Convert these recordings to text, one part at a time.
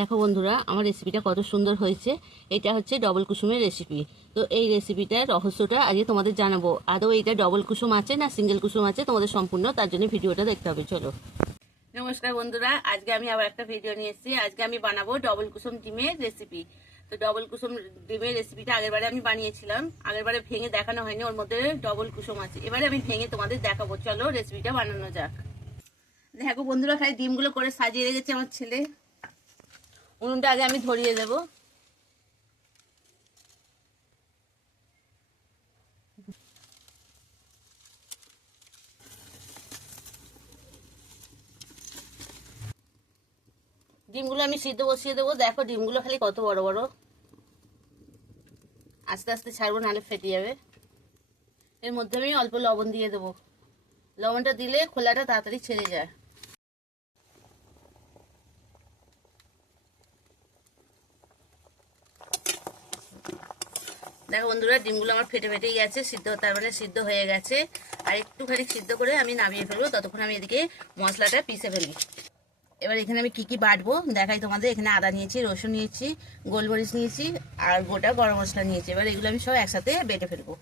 দেখো বন্ধুরা, আমার রেসিপিটা কত সুন্দর হয়েছে। এটা হচ্ছে ডবল কুসুমের রেসিপি। তো এই রেসিপিটার রহস্যটা আজকে তোমাদের জানাবো। আদৌ এটা ডবল কুসুম আছে না সিঙ্গেল কুসুম আছে তোমাদের সম্পূর্ণ তার জন্য ভিডিওটা দেখতে হবে। চলো। নমস্কার বন্ধুরা, আজকে আমি আবার একটা ভিডিও নিয়ে এসেছি। আজকে আমি বানাবো ডবল কুসুম ডিমের রেসিপি। তো ডবল কুসুম ডিমের রেসিপিটা আগেরবারে আমি বানিয়েছিলাম। আগেরবারে ভেঙে দেখানো হয়নি, ওর মধ্যে ডবল কুসুম আছে। এবারে আমি ভেঙে তোমাদের দেখাবো। চলো রেসিপিটা বানানো যাক। দেখো বন্ধুরা, খালি ডিমগুলো করে সাজিয়ে রেখেছে আমার ছেলে। উনুনটা আগে আমি ধরিয়ে দেব। ডিমগুলো আমি সিদ্ধ বসিয়ে দেবো। দেখো ডিমগুলো খালি কত বড় বড়। আস্তে আস্তে ছাড়বো, নাহলে ফেটে যাবে। এর মধ্যে আমি অল্প লবণ দিয়ে দেবো। লবণটা দিলে খোলাটা তাড়াতাড়ি ছেড়ে যায়। দেখো বন্ধুরা, ডিমগুলো আমার ফেটে ফেটে গেছে, সিদ্ধ তার মানে সিদ্ধ হয়ে গেছে। আর একটুখানি সিদ্ধ করে আমি নামিয়ে ফেলবো। ততক্ষণ আমি এদিকে মশলাটা পিষে ফেলি। এবার এখানে আমি কি কি বাটবো দেখাই তোমাদের। এখানে আদা নিয়েছি, রসুন নিয়েছি, গোলমরিচ নিয়েছি আর গোটা গরম মশলা নিয়েছি। এবার এগুলো আমি সব একসাথে বেটে ফেলবো।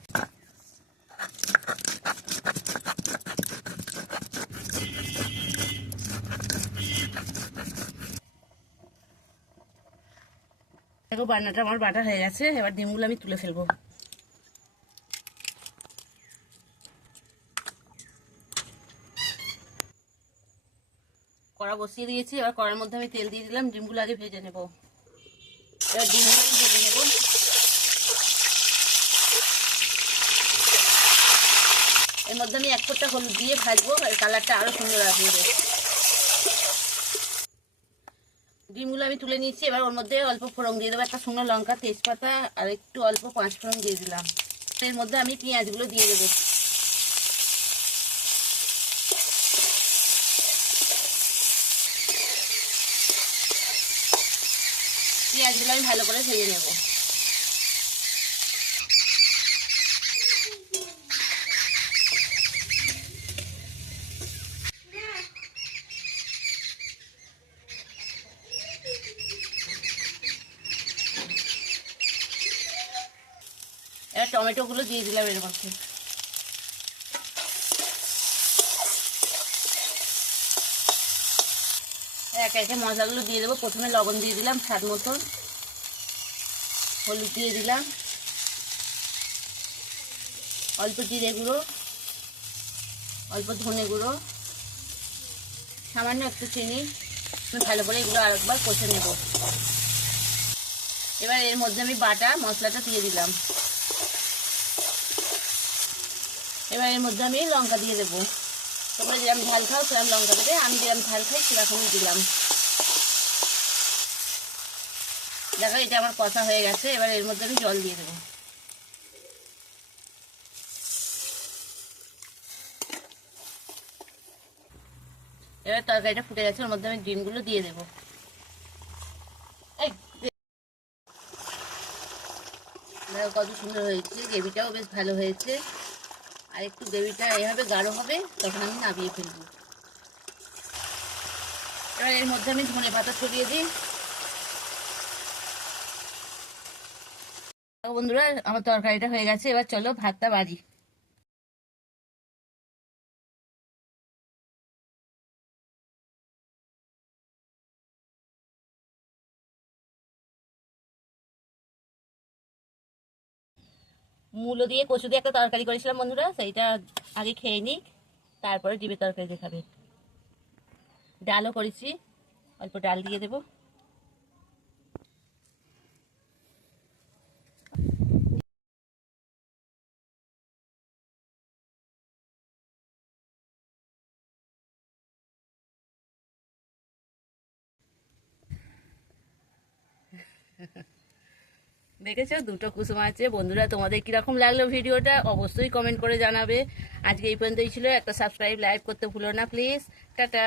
দেখো বান্নাটা আমার বাটা হয়ে গেছে। এবার ডিমগুলো আমি তুলে ফেলবো। কড়া বসিয়ে দিয়েছি। এবার কড়ার মধ্যে আমি তেল দিয়ে দিলাম। ডিমগুলো আগে ভেজে নেব। এবার ডিমগুলো আমি ভেজে নেব। এর মধ্যে আমি এক ফোঁটা হলুদ দিয়ে ভাজবো, কালারটা আরো সুন্দর আসবে। ডিমগুলো আমি তুলে নিয়েছি। এবার ওর মধ্যে অল্প ফোড়ন দিয়ে দেবো। একটা শুকনো লঙ্কা, তেজপাতা আর একটু অল্প পাঁচ ফোড়ন দিয়ে দিলাম। এর মধ্যে আমি পেঁয়াজগুলো দিয়ে দেবো। পেঁয়াজগুলো আমি ভালো করে ভেজে নেব। এবার টমেটোগুলো দিয়ে দিলাম এর মধ্যে। একে একে মশলাগুলো দিয়ে দেবো। প্রথমে লবণ দিয়ে দিলাম স্বাদ মতন, হলুদ দিয়ে দিলাম, অল্প জিরে গুঁড়ো, অল্প ধনে গুঁড়ো, সামান্য একটু চিনি। ভালো করে এগুলো আরেকবার কষে নেব। এবার এর মধ্যে আমি বাটা মশলাটা দিয়ে দিলাম। এবার এর মধ্যে আমি লঙ্কা দিয়ে দেবো। তোমরা যেরকম ঝাল খাও সেরকম লঙ্কা দেবে। আমি যেরকম ঝাল খাই সেরকমই দিলাম। দেখো এটা আমার কষা হয়ে গেছে। এবার এর মধ্যে আমি জল দিয়ে দেবো। এবার তরকারিটা ফুটে গেছে, ওর মধ্যে আমি ডিমগুলো দিয়ে দেবো। দেখো কত সুন্দর হয়েছে। গ্রেভিটাও বেশ ভালো হয়েছে। আর একটু গ্রেভিটা এভাবে গাঢ় হবে, তখন আমি নামিয়ে ফেলবো। এবার এর মধ্যে আমি ধনে পাতা ছড়িয়ে দিই। বন্ধুরা, আমার তরকারিটা হয়ে গেছে। এবার চলো ভাতটা বাড়ি। মূলো দিয়ে কচু দিয়ে একটা তরকারি করেছিলাম বন্ধুরা, সেইটা আগে খেয়ে নিই, তারপরে ডিমের তরকারি দেখাবে। ডালও করেছি, অল্প ডাল দিয়ে দেবো। দেখেছো দুটো কুসুম আছে। বন্ধুরা, তোমাদের কিরকম লাগলো ভিডিওটা অবশ্যই কমেন্ট করে জানাবে। আজকে এই পর্যন্তই ছিল। একটা সাবস্ক্রাইব লাইক করতে ভুলো না প্লিজ। টাটা।